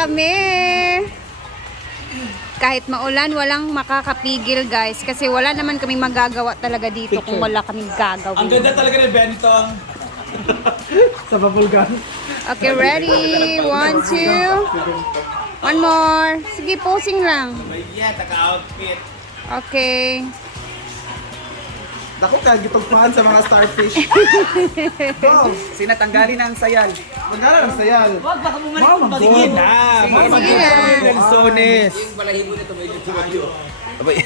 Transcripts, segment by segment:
kami. Kahit maulan, walang makakapigil guys. Kasi wala naman kami magagawa talaga dito kung wala kaming gagawin. Ang ganda talaga ni Bentong. Sa bubble gum. Okay, ready? 1, 2. One more. Sige, posing lang. Yeah, taka-outfit. Okay. Dako ka, gitugpaan sa mga starfish. Go! Sinatanggalin ang sayal. Magkala ng sayal. Wag baka bumalik Wow, pa. Sige na. Sige na. Nelsones. Yung balahibo nito may kayo. Abay.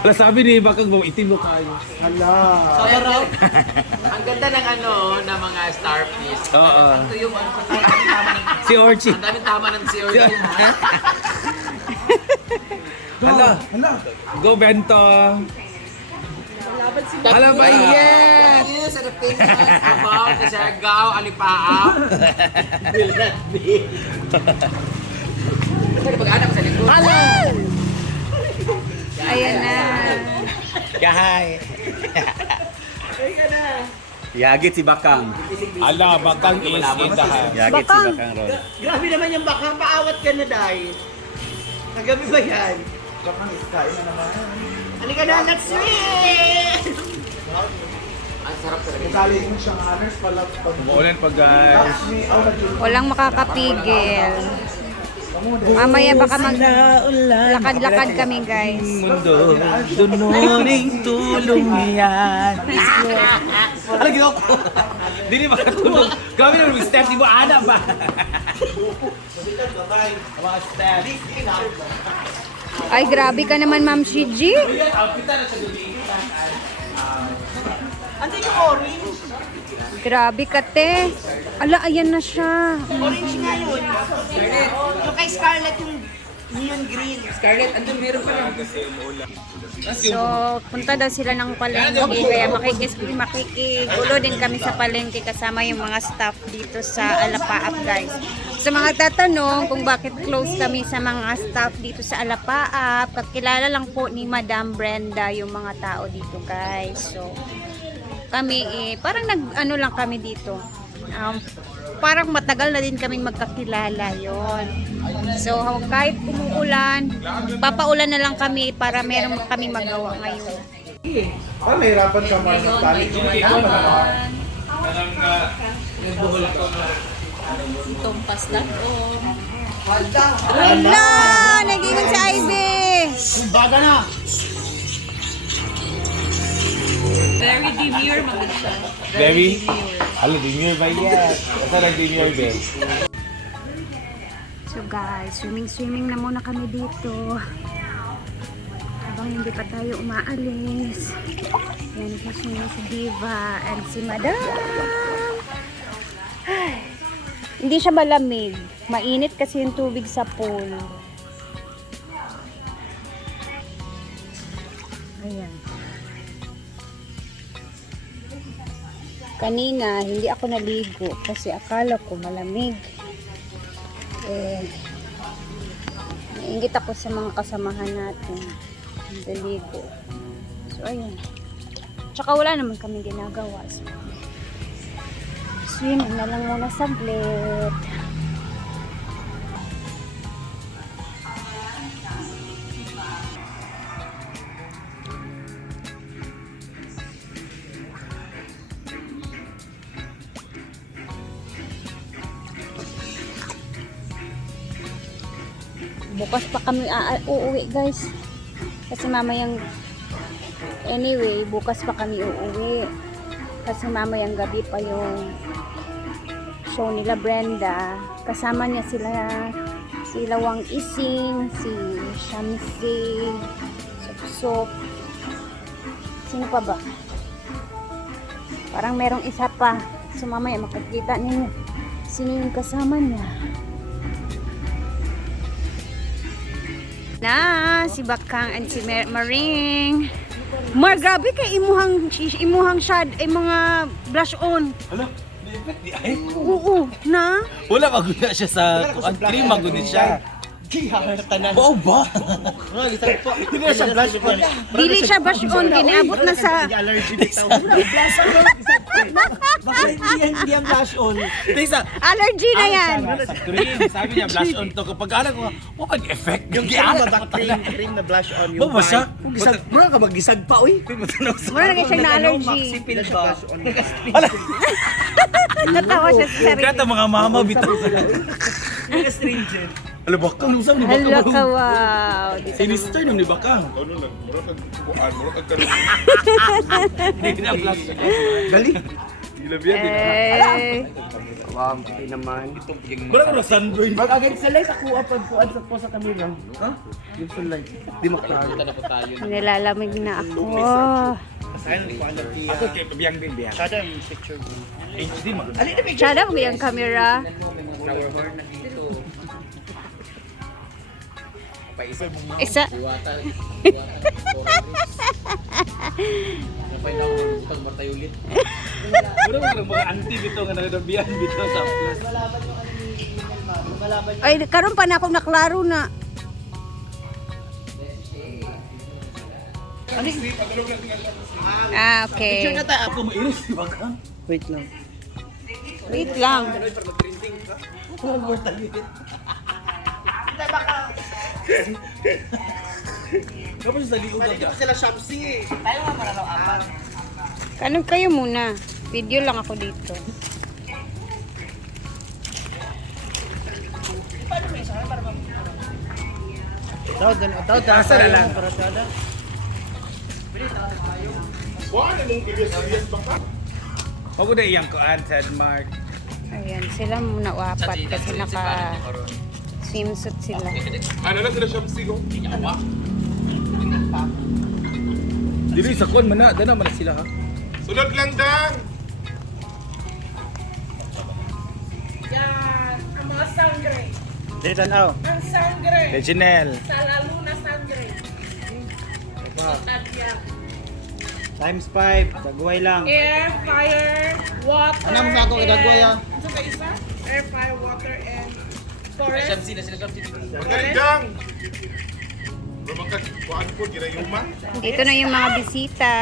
Wala sabi ni Bakang itim mo kayo. Hala. Ang ganda ng ng mga starfish. Oo. Ito yung tama ng Si Orchie. ang daming tama ng si Orchie. Hala. Hala. Go Bentong. Hala ba yan? Yes, sa Pilipinas, Cubao, Siargao, Alipaa. Bilradby. Pwede mag-anak sa likod. Hala! Ayan na. Kahay. Yagit si Bakang. Ala, Bakang is in the house. Yagit si Bakang. Bakang Ron. Grabe naman yung Bakang, paawat ka na dahil. Kagabi ba yan? Bakang iskain na naman. Halika na, let's swim! Ang sarap talaga. Kasali mo siyang honors pala. Umuulan pa guys. Walang makakapigil. Mamaya baka maglakad-lakad kami guys. Mundo, dununing tulong yan. Ano ginawa ko? Hindi ni makatulong. Gawin naman yung steps, di mo anak ba? Mga steps. Ay, grabe ka naman, Ma'am Shiji. Andun yung orange. Grabe ka, te. Ala, ayan na siya. Orange nga yun. Yung kay Scarlett yung neon green. Scarlett, andun meron pa lang. So, punta daw sila ng palengke. Kaya makikigulo din kami sa palengke kasama yung mga staff dito sa Alapaap, guys. Sa mga tatanong kung bakit close kami sa mga staff dito sa Alapaap, kakilala lang po ni Madam Brenda yung mga tao dito, guys. So, kami parang nag-ano lang kami dito. Parang matagal na din kaming magkakilala yon. So kahit umuulan, papaulan na lang kami para meron kami magawa ngayon. Ah, mahirapan ka man sa tali. Itong pastan-on. Wala! Nag-iwan si Ivy! Very demure magod siya. Very? Hala, demure ba yan? Asa lang demure ba? So guys, swimming na muna kami dito. Habang hindi pa tayo umaalis. Yan, nag-swimming si Diva and si Madam. Ay, hindi siya malamig. Mainit kasi yung tubig sa pool. Ayan. Kanina, hindi ako naligo kasi akala ko malamig. Nainggit ako sa mga kasamahan natin. Naligo. So, ayun. Tsaka wala naman kami ginagawa. So, swimming na lang muna saglit. Bukas pa kami uuwi guys kasi mamayang bukas pa kami uuwi kasi mamayang gabi pa yung show nila Brenda. Kasama niya sila Wang Ising, si Shamsi, Sup. Sino pa ba? Parang merong isa pa. So mamaya makikita ninyo sino yung kasama niya. Na si Bakang and si Maring. Grabe kay imuhang shad ay mga blush on. Hala, di ay? Oo, na. Wala maguna siya sa cream, maguna siya. Oo ba? Hindi na siya blush on. Dili siya blush on, kiniabot na sa Allergy bitaw. Bakit hindi ang blush on? Tisa, Allergy na yan. sa cream. Sabi niya, blush on to. Kapag alam ko, wapag effect. Yung cream na blush on. Ba ba siya? Mura ka magisag pa, uy. Mura na siya na allergy. Sipil ba? Natawa siya sa sarili. Kata mga mama bitaw sa Astringent. Alam ba, kang usap ni Hala Bakang. ka, wow. Dito Sinister nung ni Bakang. Hindi na blush. Gali. Eh, Wow, okay naman. Mura ka na sunburn. Mag-agad sa light ako apad po sa kamera. Ha? Yung sa light. Di maklaro. nilalamig na ako. Ako kay biyang din biyang. Sada yung picture mo. HD mo. Sada mo yung camera. Isa. Mura mo lang mga auntie bito nga nagdabihan bito sa plus. Ay, karon pa na ako naklaro na. Ah, okay. Ako mainit si Bakang. Wait lang. Wait lang. Kapag sa liog ka. Sila Shamsi eh. Kanon kayo muna. Video lang ako dito. Daw, Asa na lang. Ako na iyang kuan sa Mark. Ayan, sila muna wapat kasi naka swimsuit sila. Ano na sila siyang sigo? Dili sa kuan man na, dana man na sila ha. Sunod lang dang! Yan, ang mga sangre. Dili tanaw. Ang sangre. Reginel. Sa lalo na sangre. Yan. Times 5. Dagway lang. Air, fire, water. Ano mo sa ako dagway ah? Ano ba isa? Air, fire, water, and forest. Magaling dang! Kuhaan po, ginayuma. Dito na yung mga bisita.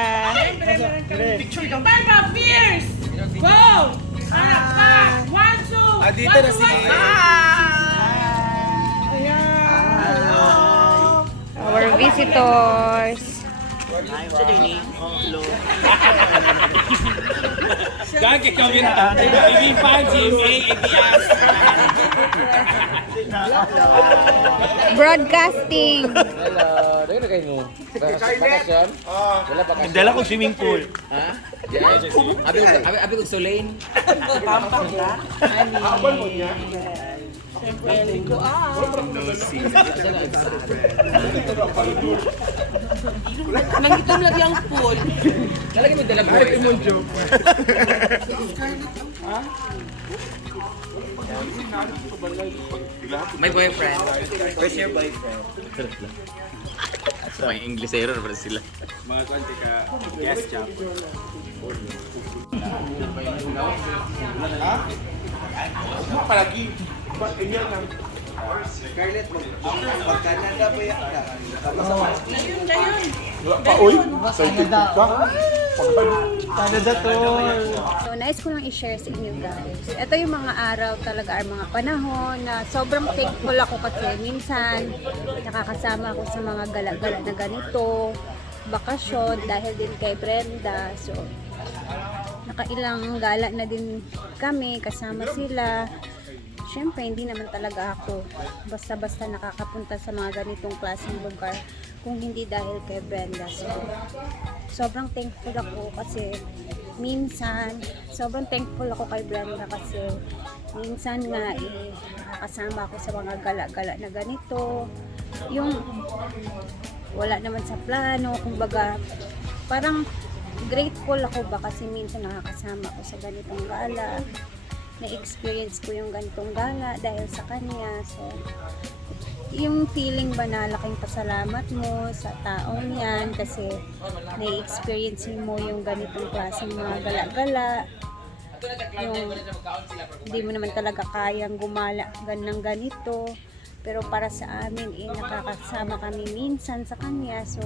Picture ka. Papa, fierce! Go! Harap ka! 1, 2! Ah, dito na si... Our visitors. Gagi kami na. TV5, GMA, ABS. Broadcasting. Dala ko swimming pool. Abi ko Solain. Nangitom lang yung pool. Nalagay mo dalang boy. My boyfriend. Where's your boyfriend? May English error para sila. Mga konti ka guest job. Palagi. Inyan lang. Magkanada po yan. Wala pa, uy. Excited ka? Canada tour. So, nais ko lang i-share sa inyo guys. Ito yung mga araw talaga, ang mga panahon na sobrang thankful ako kasi minsan nakakasama ako sa mga gala-gala na ganito, bakasyon, dahil din kay Brenda. So, nakailang gala na din kami, kasama sila. Siyempre, hindi naman talaga ako basta-basta nakakapunta sa mga ganitong klaseng lugar kung hindi dahil kay Brenda. So, sobrang thankful ako kasi minsan, sobrang thankful ako kay Brenda kasi minsan nga nakakasama ako sa mga gala-gala na ganito. Yung wala naman sa plano, kumbaga parang grateful ako ba kasi minsan nakakasama ako sa ganitong gala. Na-experience ko yung ganitong gala dahil sa kanya. So, yung feeling ba na laking pasalamat mo sa taong yan kasi na-experience mo yung ganitong klaseng mga gala-gala. Yung hindi mo naman talaga kayang gumala ng ganito. Pero para sa amin, nakakasama kami minsan sa kanya. So,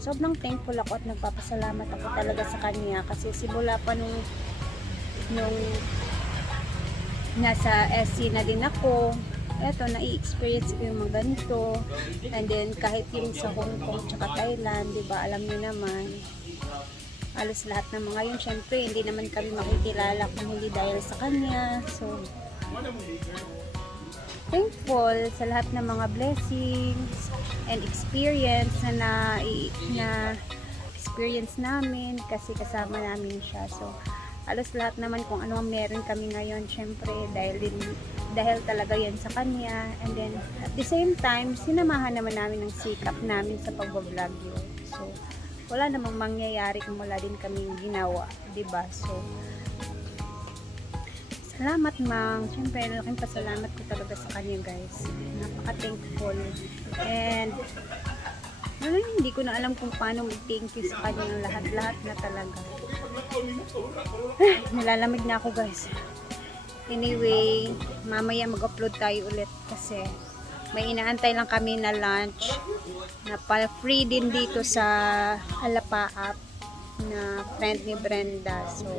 sobrang thankful ako at nagpapasalamat ako talaga sa kanya. Kasi simula pa nung nasa SC na din ako, eto, nai-experience ko yung mga ganito. And then, kahit yung sa Hong Kong tsaka Thailand, di ba, alam niyo naman, halos lahat ng mga yun, syempre, hindi naman kami makikilala kung hindi dahil sa kanya. So, thankful sa lahat ng mga blessings and experience na experience namin kasi kasama namin siya. So, halos lahat naman kung ano ang meron kami ngayon, syempre, dahil talaga yan sa kanya. And then, at the same time, sinamahan naman namin ng sikap namin sa pag-vlog yun. So, wala namang mangyayari kung wala din kaming ginawa, diba? So, salamat, Mang. Siyempre, laking pasalamat ko talaga sa kanya, guys. Napaka-thankful. And, hindi ko na alam kung paano mag-thank you sa kanya ng lahat-lahat na talaga. Nilalamig na ako, guys. Anyway, mamaya mag-upload tayo ulit kasi may inaantay lang kami na lunch na free din dito sa Alapaap na friend ni Brenda. So,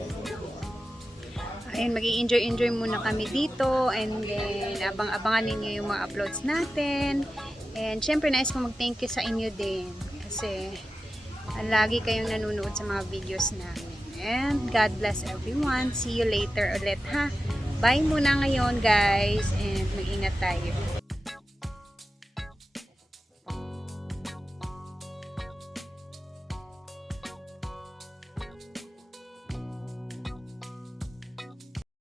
ayun, mag-i-enjoy muna kami dito and then abang-abangan ninyo yung mga uploads natin. And syempre nais ko mag-thank you sa inyo din kasi lagi kayong nanonood sa mga videos namin. And God bless everyone. See you later ulit, ha. Bye muna ngayon, guys, and mag-ingat tayo.